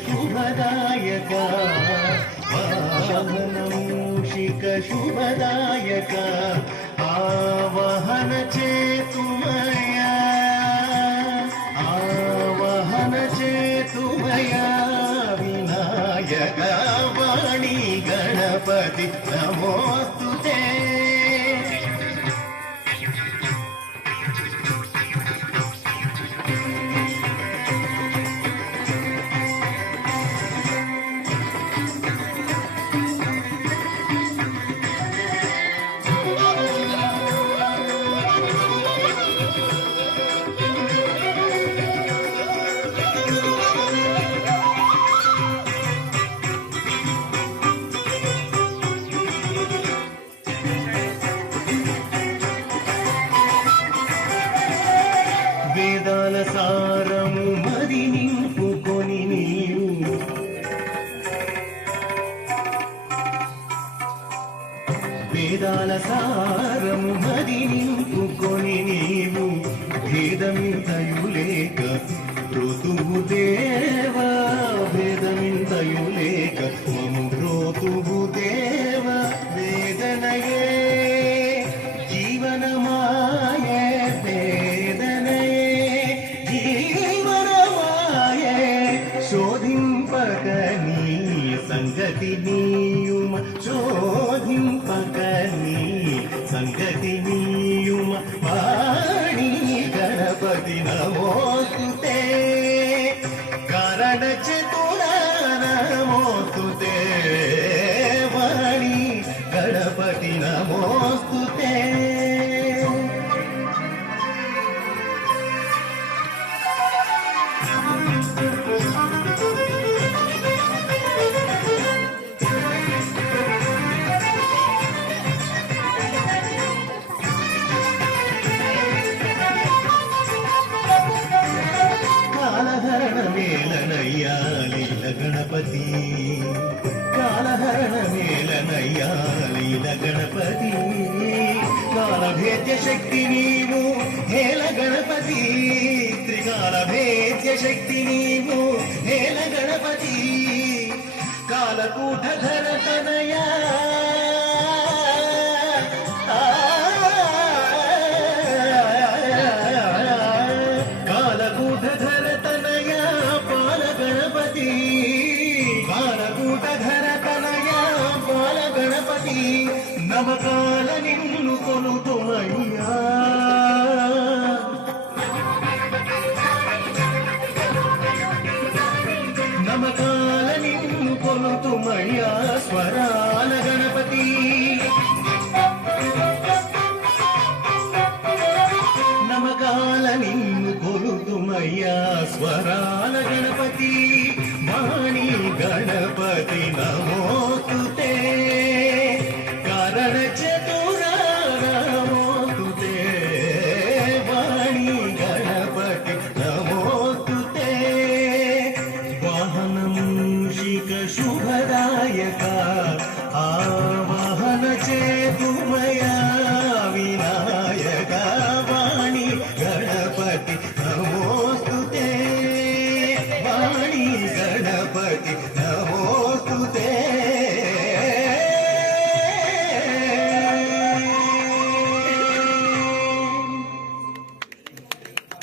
शुभदायक वाहनमूषिक शुभदायक आवाहन चेतुमया आवाहन चेतुमया विनायक वाणी गणपति नमोस्तुते వేదాల సారము మరి నింపుకొని నీవు వేదాల సారము మరి నింపుకొని నీవు భేదమింతయు లేక ఋతువు దేవా భేదమింతయు లేక మము ఋతువు దేవ వేదనయే జీవనమాయే శోధింపక నీ సంగతి నీయుమ శోధింపక నీ సంగతి నీయుమ వాణి గణపతి నమోస్తుతే కారణ చతుర నమోస్తుతే వాణి గణపతి నమోస్తుతే కాలహరణ మేళనయ్యాలీల గణపతి కాలహరణ మేళనయ్యాలీల గణపతి కాలభేద్య శక్తి నీవు హేల గణపతి త్రికాల భేద్య శక్తి నీవు హేల గణపతి కాలకూటధర తనయా కాలకూటధర తనయా పాల గణపతి కాలకూటధర తనయా పాల గణపతి నవకాల నిన్ను కొలుతుమయ్యా నమకాల నిన్ను కొలుతుమయ్యా స్వరాల గణపతి నమకాల నిన్ను కొలుతుమయ్యా స్వరాల గణపతి వాణి గణపతి నమోస్తుతే కారణ చతుర నమోస్తుతే వాణి గణపతి నమోస్తుతే వాహనమూషిక శుభదాయక ఆవాహన చేతుమయా వినాయక వాణి గణపతి నమోస్తుతే వాణి గణపతి